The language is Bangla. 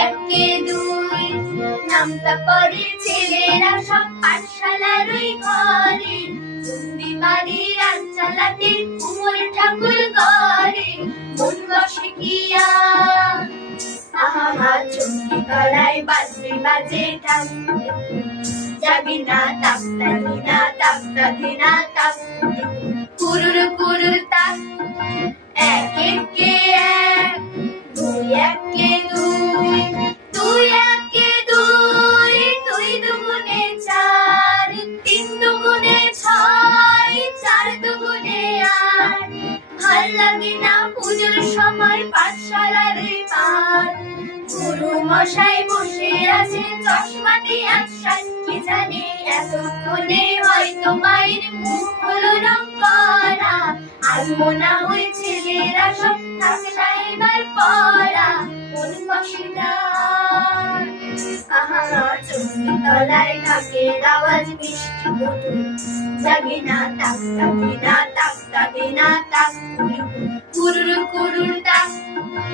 একে দুই নামটা পরে ছেলেরা সব পাঠশালার ওই ঘরে বন্দি বাড়ি রাত চালাতে কুমোর ঠাকুর ঘরে মন বসে কিয়া আহা চুমকি গলায় বাজবে বাজে ঢাক যাবি না তাকতা দিনা তাকতা দিনা তাক কুরুর কুরুর তাক এক একে এক দুই একে দুই দুই একে দুই দুই দুগুণে চার তিন দুগুণে ছয় চার দুগুণে আট ভাল লাগে না পুজোর সময় পাঠশালার মাঠ গুরু মশাই বসে আছে চশমাতে আশ্বাস কি জানে এতক্ষণে হয়তো মায়ের মুখ হলো রং করা আজ মনে হয় ছেলেরা সব থাকলে এবার পড়া মন বসে না আহা চুমকি তলায় ঢাকের আওয়াজ মিষ্টি মধুর জাগে না তাকতা দিনা তাকতা